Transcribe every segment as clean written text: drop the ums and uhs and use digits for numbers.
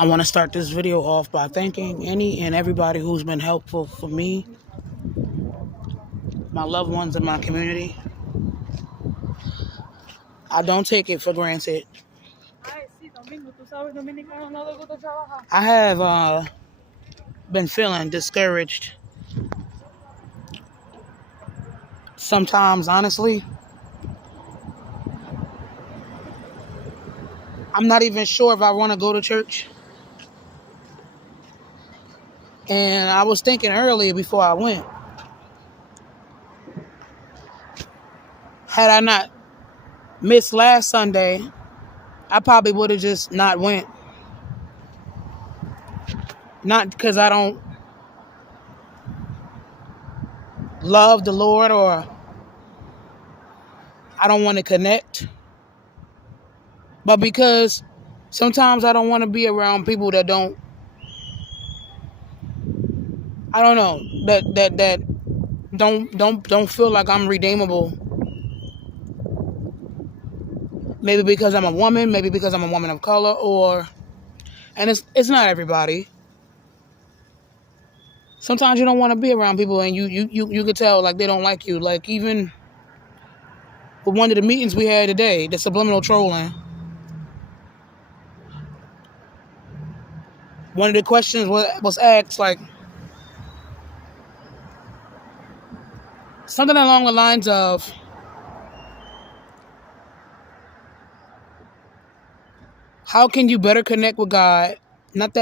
I want to start this video off by thanking any and everybody who's been helpful for me, my loved ones, and my community. I don't take it for granted. I have been feeling discouraged. Sometimes, honestly, I'm not even sure if I want to go to church. And I was thinking earlier before I went, had I not missed last Sunday, I probably would have just not went. Not because I don't love the Lord or I don't want to connect, but because sometimes I don't want to be around people that don't, I don't know, that don't feel like I'm redeemable. Maybe because I'm a woman, maybe because I'm a woman of color, and it's not everybody. Sometimes you don't want to be around people and you could tell like they don't like you. Like even with one of the meetings we had today, the subliminal trolling. One of the questions was asked like something along the lines of, how can you better connect with God? Not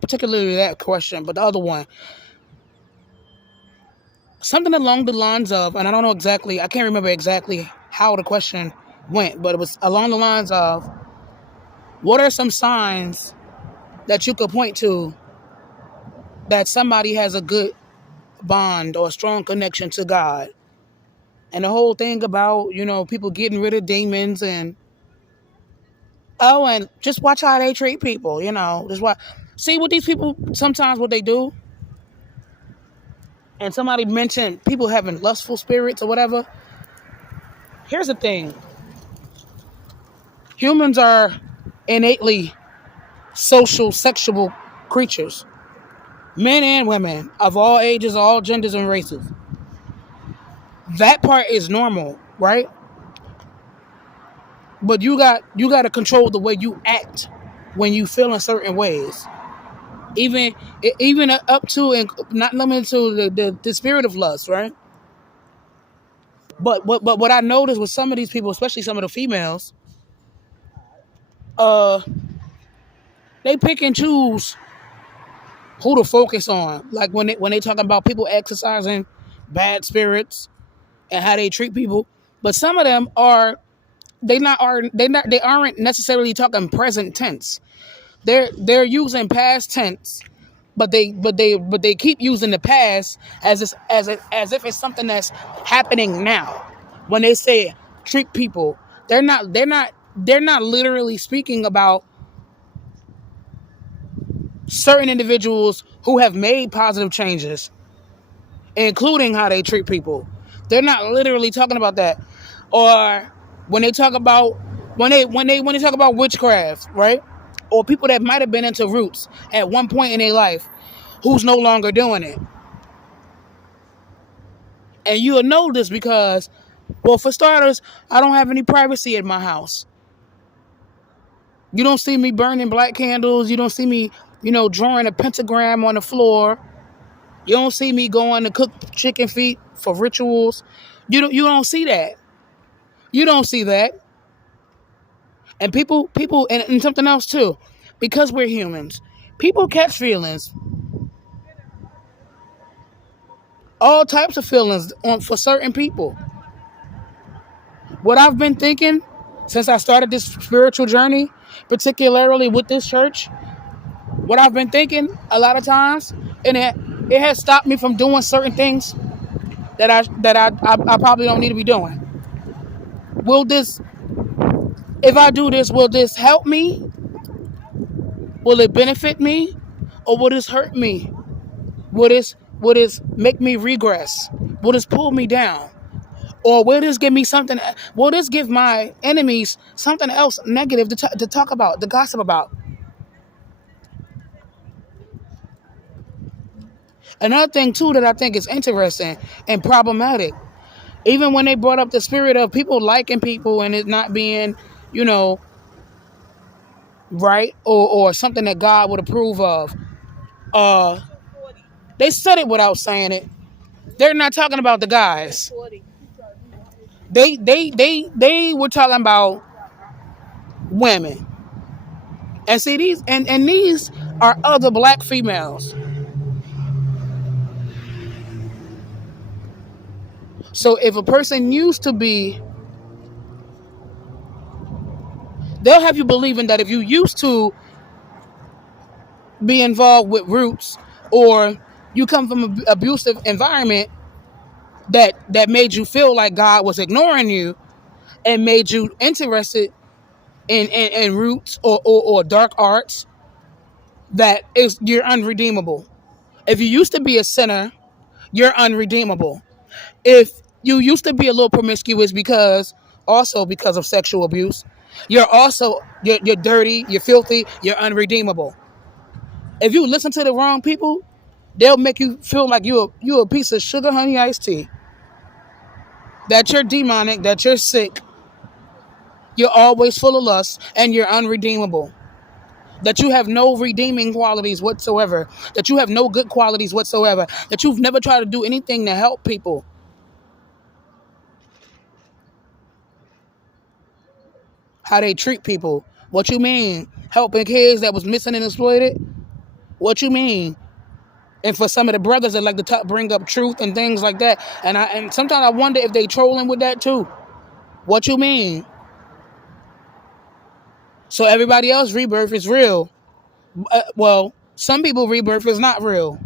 particularly that question, but the other one. Something along the lines of, and I don't know exactly, I can't remember exactly how the question went, but it was along the lines of, what are some signs that you could point to that somebody has a good bond or a strong connection to God? And the whole thing about, people getting rid of demons and just watch how they treat people, just watch. See what these people, sometimes what they do, and somebody mentioned people having lustful spirits or whatever. Here's the thing. Humans are innately social, sexual creatures. Men and women of all ages, all genders and races. That part is normal, right? But you got to control the way you act when you feel in certain ways. Even up to and not limited to the spirit of lust, right? But what I noticed with some of these people, especially some of the females, they pick and choose who to focus on. Like when they talk about people exercising bad spirits and how they treat people, but some of them they aren't necessarily talking present tense. They're using past tense, but they keep using the past as if it's something that's happening now. When they say treat people, they're not literally speaking about certain individuals who have made positive changes, including how they treat people. They're not literally talking about that. Or when they talk about when they talk about witchcraft, right? Or people that might have been into roots at one point in their life who's no longer doing it. And you'll know this because, well, for starters, I don't have any privacy in my house. You don't see me burning black candles. You don't see me, drawing a pentagram on the floor. You don't see me going to cook chicken feet for rituals. You don't see that. You don't see that. And people, and something else too, because we're humans, people catch feelings. All types of feelings for certain people. What I've been thinking since I started this spiritual journey, particularly with this church, what I've been thinking a lot of times, and it has stopped me from doing certain things that I probably don't need to be doing. If I do this, will this help me? Will it benefit me? Or will this hurt me? Will this make me regress? Will this pull me down? Or will this give me something? Will this give my enemies something else negative to talk about, to gossip about? Another thing too that I think is interesting and problematic, even when they brought up the spirit of people liking people and it not being, you know, right, or something that God would approve of. Uh, they said it without saying it. They're not talking about the guys. They were talking about women. And see these and these are other black females. So if a person used to be, they'll have you believing that if you used to be involved with roots, or you come from an abusive environment that made you feel like God was ignoring you and made you interested in roots or dark arts, that is, you're unredeemable. If you used to be a sinner, you're unredeemable. If you used to be a little promiscuous because of sexual abuse, you're dirty, you're filthy, you're unredeemable. If you listen to the wrong people, they'll make you feel like you're a piece of sugar honey iced tea. That you're demonic, that you're sick, you're always full of lust, and you're unredeemable. That you have no redeeming qualities whatsoever. That you have no good qualities whatsoever. That you've never tried to do anything to help people. How they treat people. What you mean? Helping kids that was missing and exploited? What you mean? And for some of the brothers that like to bring up truth and things like that, and sometimes I wonder if they trolling with that too. What you mean? So everybody else rebirth is real. Well, some people rebirth is not real.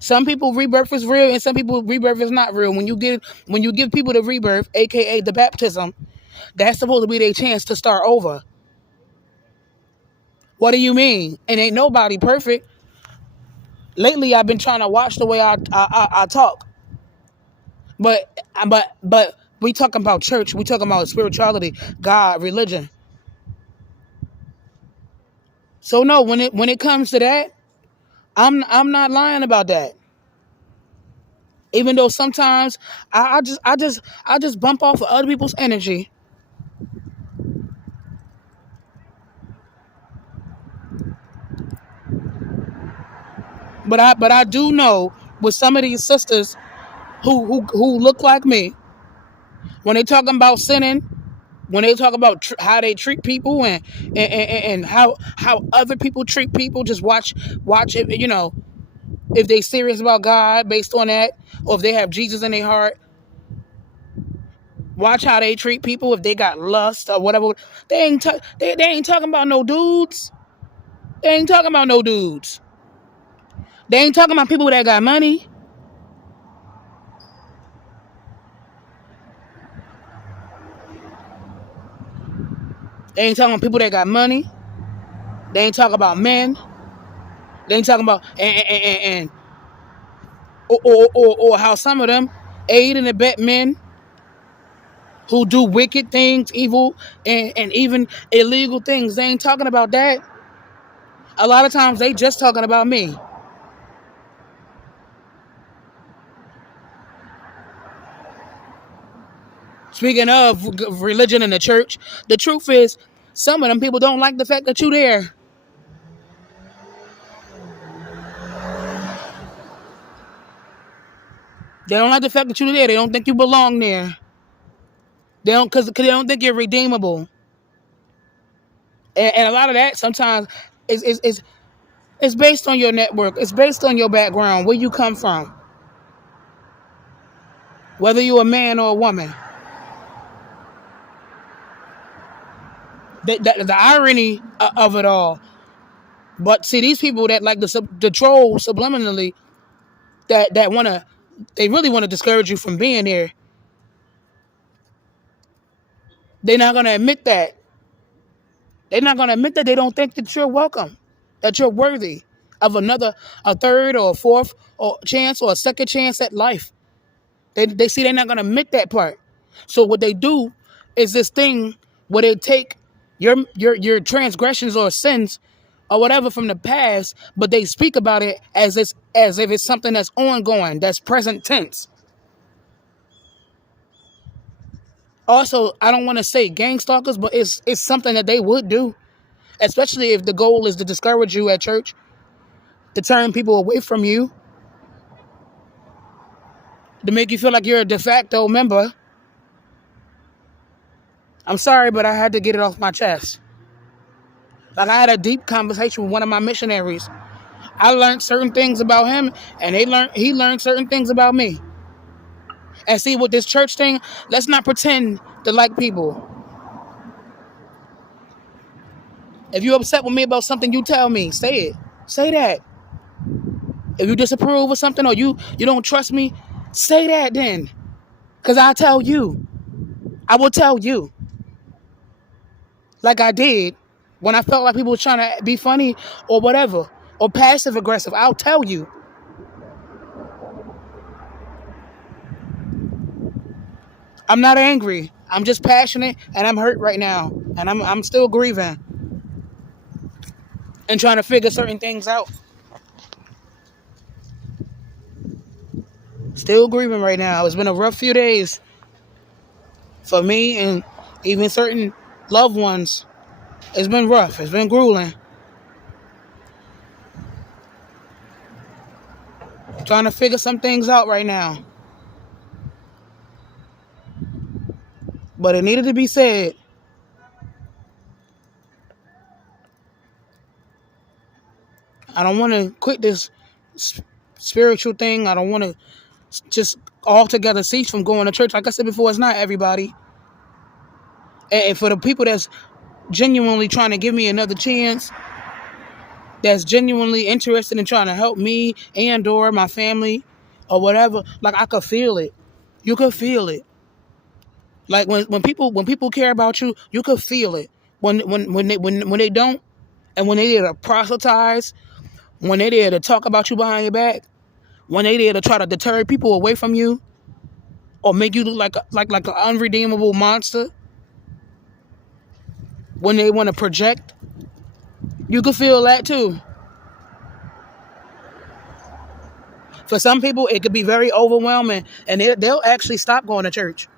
Some people rebirth is real, and some people rebirth is not real. When you give people the rebirth, aka the baptism, that's supposed to be their chance to start over. What do you mean? And ain't nobody perfect. Lately, I've been trying to watch the way I talk, but we talking about church, we talking about spirituality, God, religion. So no, when it comes to that, I'm not lying about that. Even though sometimes I just bump off of other people's energy. But I do know with some of these sisters who look like me, when they talking about sinning, when they talk about how they treat people and how other people treat people, just watch it. If they serious about God based on that, or if they have Jesus in their heart, watch how they treat people. If they got lust or whatever, they ain't talking about no dudes. They ain't talking about no dudes. They ain't talking about people that got money. They ain't talking about people that got money. They ain't talking about men. They ain't talking about and or how some of them aid and abet men who do wicked things, evil and even illegal things. They ain't talking about that. A lot of times they just talking about me. Speaking of religion and the church, the truth is some of them people don't like the fact that you there. They don't like the fact that you're there. They don't think you belong there. They don't, because they don't think you're redeemable. And a lot of that sometimes is based on your network. It's based on your background, where you come from, whether you're a man or a woman. The irony of it all. But see, these people that like the troll subliminally, they really want to discourage you from being here. They're not gonna admit that. They're not gonna admit that they don't think that you're welcome, that you're worthy of a third or a fourth or chance or a second chance at life. They see they're not gonna admit that part. So what they do is this thing where they take your transgressions or sins or whatever from the past, but they speak about it as if it's something that's ongoing, that's present tense. Also, I don't want to say gang stalkers, but it's something that they would do, especially if the goal is to discourage you at church, to turn people away from you, to make you feel like you're a de facto member. I'm sorry, but I had to get it off my chest. Like, I had a deep conversation with one of my missionaries. I learned certain things about him, and he learned certain things about me. And see, with this church thing, let's not pretend to like people. If you're upset with me about something, you tell me. Say it. Say that. If you disapprove of something or you don't trust me, say that then. Because I'll tell you. I will tell you. Like I did when I felt like people were trying to be funny or whatever. Or passive aggressive. I'll tell you. I'm not angry. I'm just passionate and I'm hurt right now. And I'm still grieving. And trying to figure certain things out. Still grieving right now. It's been a rough few days for me and even certain loved ones. It's been rough. It's been grueling. Trying to figure some things out right now. But it needed to be said. I don't want to quit this spiritual thing. I don't want to just altogether cease from going to church. Like I said before, it's not everybody. And for the people that's genuinely trying to give me another chance, that's genuinely interested in trying to help me and or my family or whatever, like I could feel it. You could feel it. Like when people care about you, you could feel it. When they don't, and when they there to proselytize, when they there to talk about you behind your back, when they there to try to deter people away from you, or make you look like an unredeemable monster, when they want to project, you could feel that too. For some people, it could be very overwhelming, and they'll actually stop going to church.